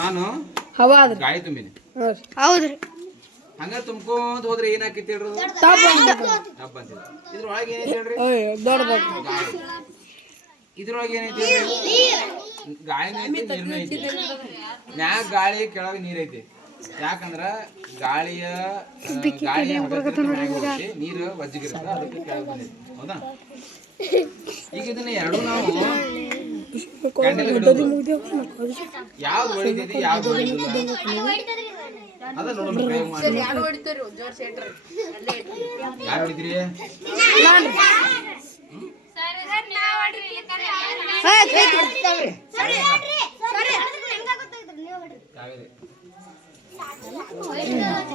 ನಾನು ಹವಾದ್ರಿ ಗಾಳಿ ತುಂಬಿನಿ ಹೌದ್ರಿ ಹಂಗ ತುಂಬ್ಕೊಂತ ಹೋದ್ರೆ ಏನಾಕೈತಿ ಹೇಳ್ರಿ ಟಬ್ ಅಂತಿದೆ ಇದ್ರೊಳಗೆ ಏನೈತಿ ಹೇಳ್ರಿ ದೊಡ್ಡದಾಗ್ತದೆ ಗಾಳಿ ಇದ್ರೊಳಗೆ ಏನೈತಿ ಹೇಳ್ರಿ ಗಾಳಿನೂ ಐತಿ ನೀರ್ನೂ ಐತಿ ಮ್ಯಾಗ ಗಾಳಿ ಕೆಳಗ ನೀರೈತಿ ಯಾಕಂದ್ರ ಗಾಳಿಯ ಹಗರ್ತಿರುತ್ತೆ ಮ್ಯಾಗ ಹೋಗಿ ನೀರು ವಜ್ಜಿಗಿರುತ್ತೆ ಅದಕ್ಕೆ ಕೆಳಗೆ ಬಂದೈತಿ ಹೌದಾ ಈಗ ಇದನ್ನ ಎರಡು ನಾವು ಕ್ಯಾಂಡಲ್ ಹಿಡಿದು ಯಾವ್ದು ಹೊಡಿತೈತಿ ಯಾವ್ದು ಹೊಡಿತಿಲ್ಲ ಅದ ನೋಡೋಣ ಪ್ರಯೋಗ ಮಾಡಿ ಯಾರು ಹೊಡಿತೀರಿ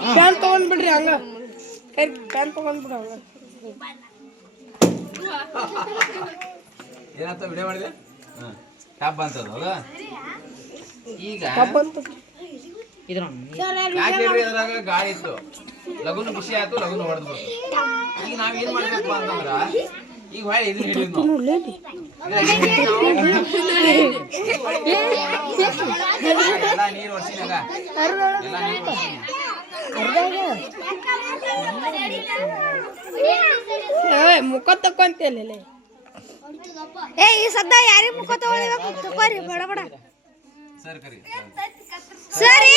ಫ್ಯಾನ್ ತಗೊಂಡ್ಬಿಡ್ರಿ ಹಂಗ ಫ್ಯಾನ್ ತಗೊಂಡ್ಬಿಡ್ರಿ ಹಂಗ ಏನಾಯ್ತ ವಿಡಿಯೋ ಮಾಡಿದೆ ಟಬ್ ಅಂತದ ಹೌದಾ ಈಗ ಯಾಕೆ ಹೇಳ್ರಿ ಅದ್ರಾಗ ಗಾಳಿ ಇತ್ತು ಲಗುನ ಖುಷಿ ಆಯ್ತು ಲಗುನ ಹೊಡೆದು ಬಿಡ್ತು ಈಗ ನಾವ್ ಏನ್ ಮಾಡ್ಬೇಕಪ್ಪ ಅಂತಂದ್ರ ಈಗ ಹೊಳ್ಳಿ ಇದನ್ನ ಹಿಡಿದು ಎಲ್ಲ ನೀರು ವರ್ಷಿನಾಗ ಎಲ್ಲ ನೀರು ವರ್ಷಿನಿ ಮುಖ ತಕೊಂತಿಲ್ಲ ಏ ಈ ಸದ್ದ ಯಾರಿಗೆ ಮುಖ ತಗೊಳ್ಬೇಕು ತಗೋರಿ ಬಡ ಬಡ ಸರ್ ಕರಿ ಸರಿ